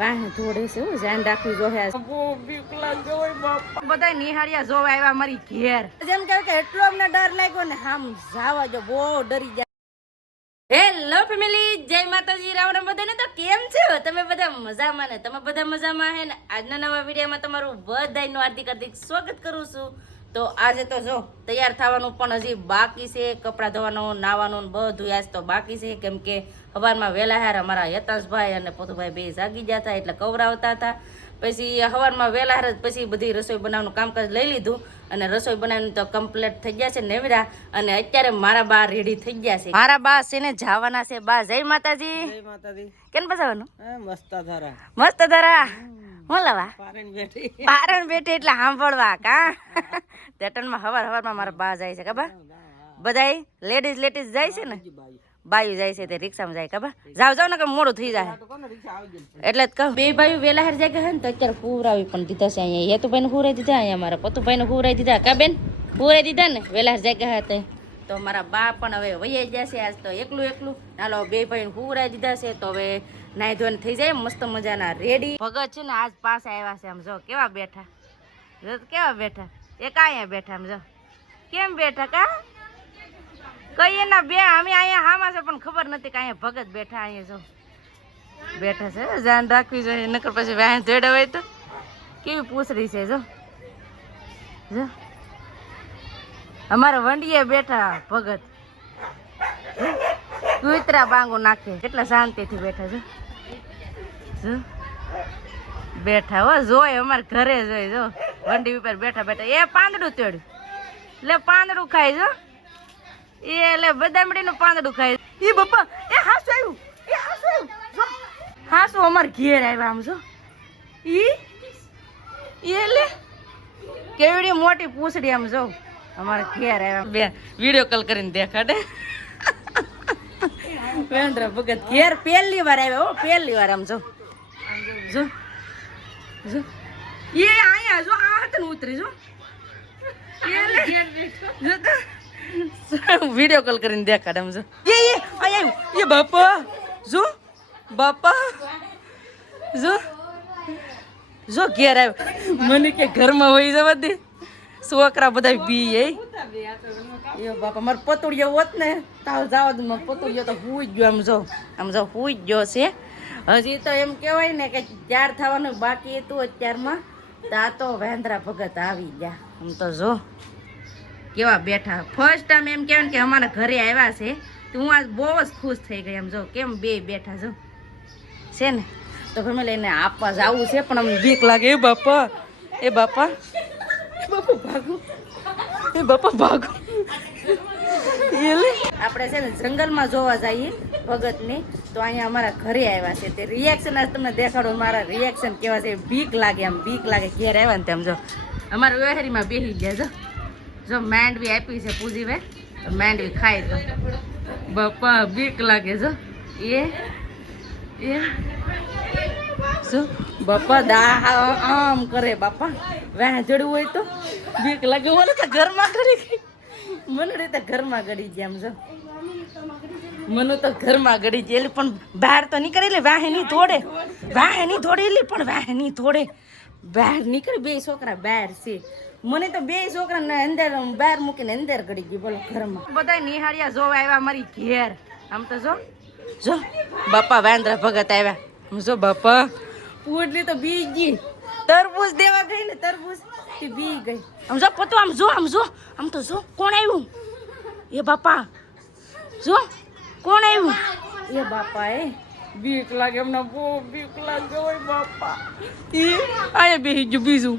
વાહ થોડે છે ધ્યાન રાખવી જોઈએ. બધા નિહાળ્યા જોવા આવ્યા મારી ઘેર. જેમ કે એટલો અમને ડર લાગ્યો ને આમ જાવા જો બહુ ડરી જાય. હેલો ફેમિલી, જય માતાજી, રામ રામ બધાને. તો કેમ છો તમે બધા? મજામાં ને? તમે બધા મજામાં હે ને? આજના નવા વિડીયોમાં તમારું બધાનું હાર્દિક હાર્દિક સ્વાગત કરું છું. તો આજે તો જો તૈયાર થવાનું પણ હજી બાકી છે, કપડાં ધોવાનું, નાવાનું બધું આજ તો બાકી છે. કેમ કે સવારમાં વહેલા હાર અમારા યતાશભાઈ અને પોતુભાઈ બે જાગી ગયા હતા એટલે કવરાવતા હતા. પછી સવારમાં વહેલા હાર પછી બધી રસોઈ બનાવવાનું કામકાજ લઈ લીધું અને રસોઈ બનાવીને તો કમ્પ્લીટ થઈ ગયા છે નેવરા. અને અત્યારે મારા બા રેડી થઈ ગયા છે. મારા બા છે ને જવાના છે. બા જય માતાજી. જય માતાજી. કેમ બજાવવાનું? મસ્ત ધારા. મસ્ત ધારા. હું લાવા પારણ બેઠી. પારણ બેઠી એટલે સાંભળવા કા દેટનમાં હવારમાં મારા બા જાય છે કબા. બધાય લેડીઝ જાય છે ને, બાયું જાય છે તે રિક્ષામાં જાય કબા. જાવ ને કે મોડું થઈ જાય એટલે જ કહું. બે ભાઈ વેલા હાર જાય છે ને તો અત્યારે હુરાવી પણ દીધા છે. અહીંયા હેતુભાઈ ને હુરાઈ દીધા, અહીંયા મારા પતુભાઈ ને હુરાઈ દીધા. કા બેન હુરાઈ દીધા ને વેલા હાર જાય હતા તો મારા બા પણ હવે વૈયા ગયા છે. આજ તો એકલું હાલો બે ભાઈ હુરાઈ દીધા છે તો હવે નાઈ ધોઈને થઈ જાય મસ્ત મજાના રેડી. ભગત છે ને આજ પાસે આવ્યા છે. આમ જો કેવા બેઠા, કેવા બેઠા. એક અહીંયા બેઠા આમ જો કેમ બેઠા કા કઈ એના બે અમે અહીંયા હામાં છે પણ ખબર નથી કે અહીંયા ભગત બેઠા. અહીંયા જો બેઠા છે, ધ્યાન રાખવી જોઈએ નકર પછી વ્યાહ જોડે હોય તો કેવી પૂછડી છે. જો જો અમારા વંડીએ બેઠા ભગત, કુતરા બાંગો નાખે એટલા શાંતિથી બેઠા. જો જો બેઠા હો જોય અમારે ઘરે જોઈ. જો વંડી ઉપર બેઠા એ પાંદડું તોડ્યું લે પાંદડું ખાય. જો એ લે બદામડીનું પાંદડું ખાય. એ બાપા એ હાસુ આવ્યું, હાસુ અમારે ઘેર આવ્યા. આમ જો એ લે કેવડી મોટી પૂછડી. આમ જો અમારે ઘેર આવ્યા. બે વિડીયો કોલ કરીને દેખાડે. વેન્દ્ર ભગત ઘેર પહેલી વાર આવ્યા હો, પહેલી વાર. આમ જો જો જો એ આયા જો આ હતા ને ઉતરી. જો વિડીયો કોલ કરીને દેખાડે. આમ જો એ આયા એ બાપા. જો બાપા જો જો ઘેર આવ્યો. મને કે ઘરમાં હોય જવા દે, છોકરા બધા બી એ બાપા. મારે પતુડિયો હોત ને તાવ જવા દે. મારે પતુડિયો તો હુઈ ગયો. આમ જો હુઈ ગયો છે. હજી તો એમ કહેવાય ને કે ત્યાર થવાનું બાકી હતું અત્યારમાં. તા તો વેન્દ્રા ભગત આવી ગયા. આમ તો જો કેવા બેઠા. ફર્સ્ટ ટાઈમ એમ કહેવાય કે અમારા ઘરે આવ્યા છે તો હું આજ બહુ જ ખુશ થઈ ગઈ. આમ જો કેમ બે બેઠા જો છે ને. તો ગમે લઈને આપવા જવું છે પણ અમને બીક લાગે. એ બાપા એ બાપા ભાગો, એ બાપા ભાગો. આપણે છે ને જંગલમાં જોવા જઈએ ભગતની તો અહીંયા અમારા ઘરે આવ્યા છે. તે રિએક્શન આજ તમને દેખાડો. મારા રિએક્શન કેવા છે. બીક લાગે, આમ બીક લાગે. ઘેર આવ્યા ને તેમ જો અમારા વેહરીમાં બેસી ગયા. જો માંડવી આપી છે પૂજીભાઈ તો માંડવી ખાઈ તો બાપા બીક લાગે. જો એ શું બાપા દા આમ કરે બાપા. વેહ જડવું હોય તો બીક લાગે. મને તો ઘરમાં ગળી ગઈ. મને રીતે ઘરમાં ગળી ગયા. આમ જો મને તો ઘરમાં ગળી ગયેલી પણ બહાર તો નીકળે એટલે વાહે નહીં થોડે, વાહે નહીં થોડેલી પણ વાહે નહીં થોડે બહાર નીકળી. બે છોકરા બહાર છે. મને તો બે છોકરાને અંદર બહાર મૂકીને અંદર ગળી ગઈ. બોલો ઘરમાં બધા નિહાળ્યા જોવા આવ્યા મારી ઘેર. આમ તો જો જો બાપા વેન્દ્રા ભગત આવ્યા. આમ જો બાપા પૂડલી તો બી ગઈ. તરબૂચ દેવા ગઈ ને તરબૂચ થી બી ગઈ. આમ જો પતો આમ જો આમ તો જો કોણ આવ્યું. એ બાપા જો કોણ આવ્યું. એ બાપા એ બીક લાગે. એમને બહુ બીક લાગે હોય બાપા. એ આયા બેસી ગયું બીજું.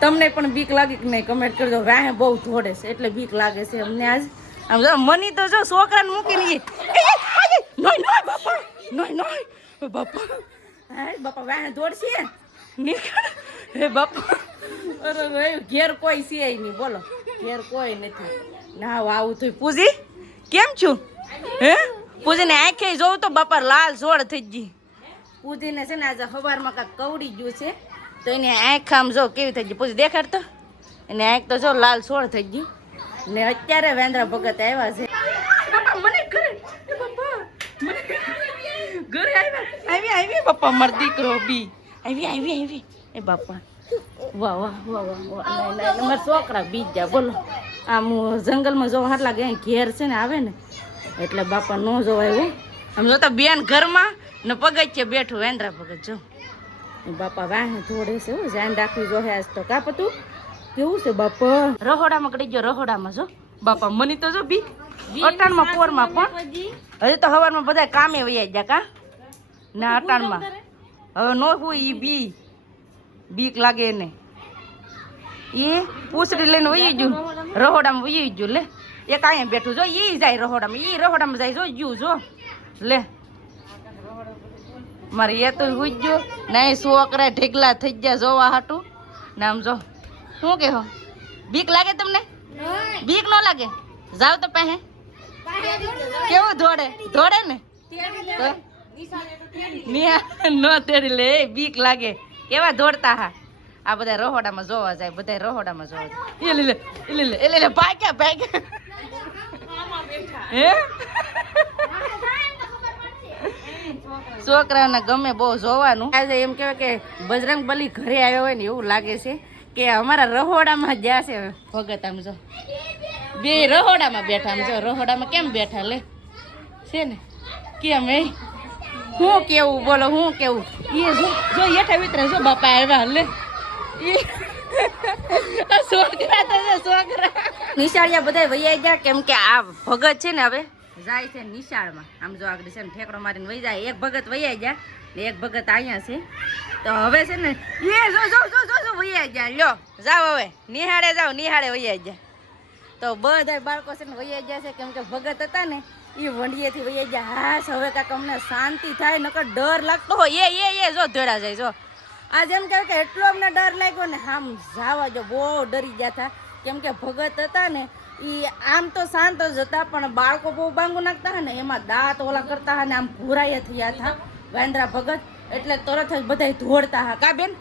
તમને પણ બીક લાગે કે નહીં કમેન્ટ કરજો. વાહે બહુ ધોડે છે એટલે બીક લાગે છે અમને આજ. આમ જો મની તો જો છોકરાને મૂકીને નોય બાપા નોય બાપા. હા બાપા વાહે દોડશે નીકળ. હે બાપા અરે ઘેર કોઈ છે નહીં. બોલો ઘેર કોઈ નથી. ના આવું તો પૂજી કેમ છું? હે પૂજીને આંખે જોઉં તો બાપા લાલ સોળ થઈ ગઈ. પૂજીને છે ને આજે સવારમાં કાંક કવડી ગયું છે તો એને આંખ આમ જો કેવી થઈ ગઈ. પૂછી દેખાડતો એને આંખ તો જો લાલ સોળ થઈ ગઈ. ને અત્યારે વેન્દ્રા ભગત આવ્યા છે. બાપા મને કરે બાપા મને પપ્પા મારો દીકરો બી આવી એ બાપા વાહ વાહ વાહ વાહ વાહ મારા છોકરા બી ગયા બોલો આમ જંગલમાં જોવા હાટ લાગે ઘેર છે ને આવે ને એટલે બાપા ન જોવાય હું આમ જોતા બેન ઘરમાં ને પગથિયે બેઠું વેન્દ્રા ભગત જો બાપા વાહ થોડે છે હું ધ્યાન રાખવી જોઈએ આજ તો કા પતું કેવું છે બાપા રહોડામાં કડી ગયો રહોડામાં જો બાપા મની તો જો બી અટાણમાં પોરમાં પણ હજી તો હવારમાં બધા કામે વૈયા ગયા કા ના અટાણમાં હવે નો હોય ઈ બીક લાગે એને એ પૂછડી લઈને વહી ગયું રહોડામાં વહી ગયું લે એક અહીંયા બેઠું જો ઈ જાય રહોડામાં જાય જો ગયું જો લે મારે એ તો હુઈ ગયો નહીં છોકરા ઢેગલા થઈ ગયા જોવા હાટું નામ જો શું કે હો બીક લાગે તમને બીક ન લાગે જાવ તો પહે કેવું દોડે ને નો તેડી લે બીક લાગે કેવા દોડતા હા આ બધા રહોડામાં જોવા જાય બધા રહોડામાં જોવા જાય લે ભાગ્યા હે છોકરાને ગમે બહુ જોવાનું આજે એમ કહેવાય કે બજરંગ બલી ઘરે આવ્યો હોય ને એવું લાગે છે કે અમારા રહોડામાં જ્યાં છે ભગત આમ જો બે રહોડામાં બેઠા આમ જો રહોડામાં કેમ બેઠા લે છે ને કેમ એ હું કેવું બોલો હું કેવું એ જો હેઠા વિતરે જો બાપા આવ્યા લે છોકરા નિશાળિયા બધા વૈયા ગયા કેમ કે આ ભગત છે ને હવે જાય છે નિશાળમાં આમ જો આગળ છે ને ઠેકડો મારીને વહી જાય એક ભગત વૈયા ગયા ને એક ભગત અહીંયા છે તો હવે છે ને એ જો વૈયા ગયા લ્યો જાઓ હવે નિહાળે વૈયા ગયા તો બધા બાળકો છે ને વૈયા ગયા છે કેમ કે ભગત હતા ને એ વંડીએથી વૈયા ગયા હાશ હવે કાંક અમને શાંતિ થાય નકર ડર લાગતો હોય એ જો ધોડા જાય જો આજ એમ કહેવાય કે એટલો અમને ડર લાગ્યો ને આમ જાવા જો બહુ ડરી ગયા હતા કેમ કે ભગત હતા ને એ આમ તો શાંત જ હતા પણ બાળકો બહુ બાંગુ નાખતા હતા ને એમાં દાંત ઓલા કરતા હતા ને આમ ભૂરાયા થયા હતા વાંદરા ભગત એટલે તરત જ બધા દોડતા હતા કા બેન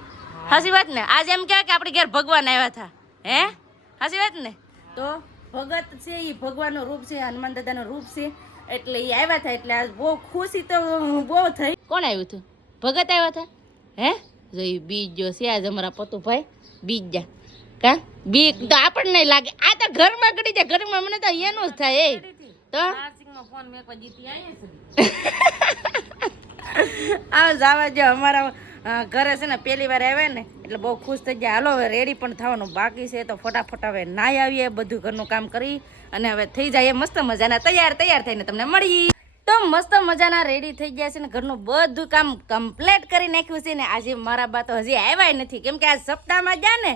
હાસી વાત ને આજ એમ કહેવાય કે આપણે ઘેર ભગવાન આવ્યા હતા હે હાસી વાત ને તો ભગત છે એ ભગવાનનું રૂપ છે હનુમાન દાદાનું રૂપ છે એટલે એ આવ્યા હતા એટલે આજ બહુ ખુશી તો બહુ થઈ કોણ આવ્યું હતું ભગત આવ્યા હતા હે જો એ બીજ જો છે આજ અમારા પતુભાઈ બીજ જા કા બીક તો આપણને નહીં લાગે આ તો ઘરમાં ગડી જાય ઘરમાં મને તો એનું જ થાય એ તો આ જવા જો અમારા ઘરે છે ને પહેલી વાર આવ્યા ને એટલે બહુ ખુશ થઈ ગયા હાલો હવે રેડી પણ થવાનું બાકી છે તો ફટાફટ હવે નાઈ આવીએ બધું ઘરનું કામ કરી અને હવે થઈ જાય મસ્ત મજાના તૈયાર થઈને તમને મળી તો મસ્ત મજાના રેડી થઈ ગયા છે ને ઘરનું બધું કામ કમ્પ્લીટ કરી નાખ્યું છે ને આજે મારા બા તો હજી આવ્યા નથી કેમ કે આ સપ્તાહમાં ગયા ને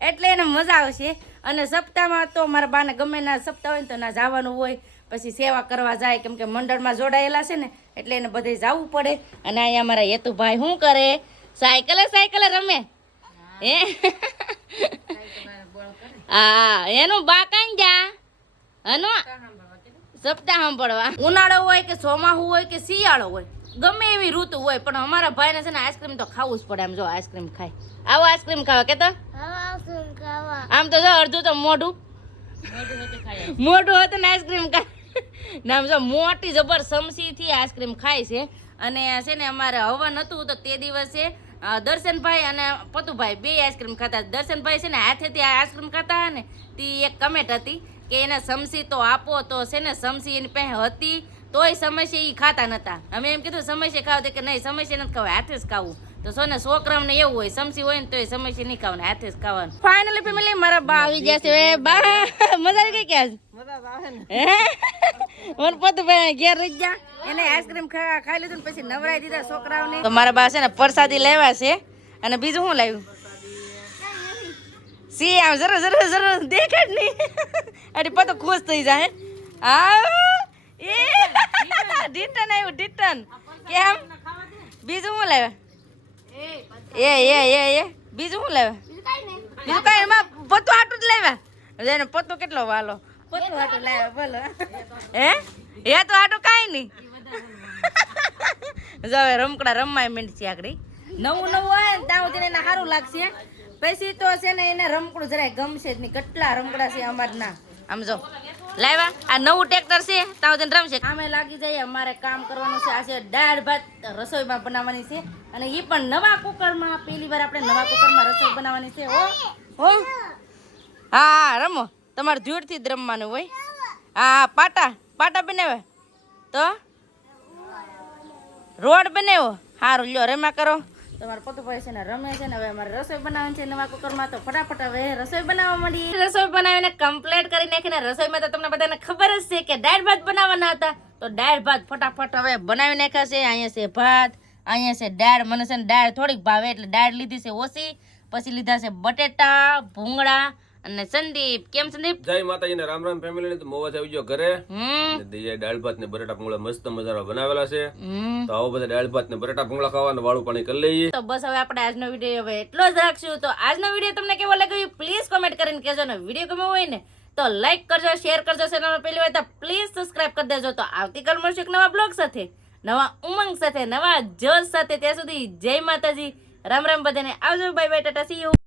એટલે એને મજા આવશે અને સપ્તાહમાં તો મારા બાને ગમે ના સપ્તાહ હોય ને તો ના જવાનું હોય પછી સેવા કરવા જાય કેમ કે મંડળમાં જોડાયેલા છે ને એટલે એને બધે જવું પડે અને અહીંયા અમારા હેતુભાઈ શું કરે સાયકલે રમે હે હા એનું બા કઈ જા હનો સપ્તાહ સાંભળવા ઉનાળો હોય કે ચોમાસું હોય કે શિયાળો હોય ગમે એવી ઋતુ હોય પણ અમારા ભાઈને છે ને આઈસ્ક્રીમ તો ખાવું જ પડે આમ જો આઈસ્ક્રીમ ખાય આવો આઈસ્ક્રીમ ખાવા કે તો આમ તો જો અડધું તો મોઢું હતું ને આઈસ્ક્રીમ ખાય ને આમ જો મોટી જબર સમસીથી આઈસ્ક્રીમ ખાય છે અને છે ને અમારે હવન હતું તો તે દિવસે દર્શનભાઈ અને પતુભાઈ બે આઈસ્ક્રીમ ખાતા દર્શનભાઈ છે ને હાથેથી આઈસ્ક્રીમ ખાતા ને તે એક કમેન્ટ હતી કે એને સમસી તો આપો તો છે ને સમસી એની પાસે હતી તોય સમસ્યા એ ખાતા નતા અમે એમ કીધું સમસ્યા ખાવ કે નહીં સમસ્યા નથી ખાવા હાથે જ ખાવું તો સોને છોકરાઓને એવું હોય સમસી હોય ને તોય સમસ્યા નહીં ખાવાનું હાથે જ ખાવાનું ફાઇનલી ફેમિલી મારા બા આવી ગયા છે બા મજા આવી ગઈ કે આજ મને પતુભાઈ ઘેર રહી ગયા એને આઈસ્ક્રીમ ખાઈ લીધું ને પછી નવરાઈ દીધા છોકરાઓને તો મારા બા છે ને પ્રસાદી લેવા છે અને બીજું શું લાવ્યું સી આમ જરા દેખાડ નહીં અરે પતો ખુશ થઈ જાય એ ડિટન આવ્યું ડિટન કેમ બીજું શું લાવ્યા એ બીજું શું લાવ્યા બીજું કઈ એમાં પતો આટું જ લાવ્યા એને પતો કેટલો વાલો પતો આટું લાવ્યા બોલો હે તો આટું કાંઈ નહીં જો હવે રમકડા રમવાય માંડ છે આગળ નવું હોય ને ત્યાં સુધી એને સારું લાગશે પછી તો છે ને એને રમકડું જરાય ગમશે જ નહીં કેટલા રમકડા છે અમારના આમ જો લાવ્યા આ નવું ટ્રેક્ટર છે તાવ જન રમશે આમે લાગી જાય અમારે કામ કરવાનું છે આ છે દાળ ભાત રસોઈમાં બનાવવાની છે અને એ પણ નવા કુકરમાં પહેલી વાર આપણે નવા કુકરમાં રસોઈ બનાવવાની છે હો હા રમો તમારે જોરથી જ રમવાનું હોય હા પાટા બનાવે તો રોડ બનાવ્યો સારું લ્યો રમ્યા કરો તમારા પતુભાઈ છે ને રમે છે ને હવે અમારે રસોઈ બનાવવાની છે નવા કુકરમાં તો ફટાફટ હવે રસોઈ બનાવવા માંડી રસોઈ બનાવીને કમ્પ્લીટ કરી નાખીને રસોઈમાં તો તમને બધાને ખબર જ છે કે દાળ ભાત બનાવવાના હતા તો દાળ ભાત ફટાફટ હવે બનાવી નાખ્યા છે અહીંયા છે ભાત અહીંયા છે દાળ મને છે ને દાળ થોડીક ભાવે એટલે દાળ લીધી છે ઓછી પછી લીધા છે બટેટા ભૂંગળા અને સંદીપ કેમ સંદીપ જય માતાજીને રામ રામ ફેમિલી ને તો મોવા આવી ગયો ઘરે દીજે દાળ ભાત ને બટેટા ભૂંગળા મસ્ત મજાના બનાવેલા છે તો આવો બધા દાળ ભાત ને બટેટા ભૂંગળા ખાવાના વાળું પાણી કરી લઈએ તો બસ હવે આપણે આજનો વિડીયો હવે એટલો જ રાખશું તો આજનો વિડીયો તમને કેવો લાગ્યો પ્લીઝ કોમેન્ટ કરીને કહેજો ને વિડીયો ગમ્યો હોય ને તો લાઈક કરજો શેર કરજો ચેનલ પહેલી વાર તો પ્લીઝ સબસ્ક્રાઇબ કરી દેજો તો આવતીકાલ મળશું એક નવા બ્લોગ સાથે નવા ઉમંગ સાથે નવા જોશ સાથે ત્યાં સુધી જય માતાજી રામ રામ બધાને આવજો bye bye Tata C you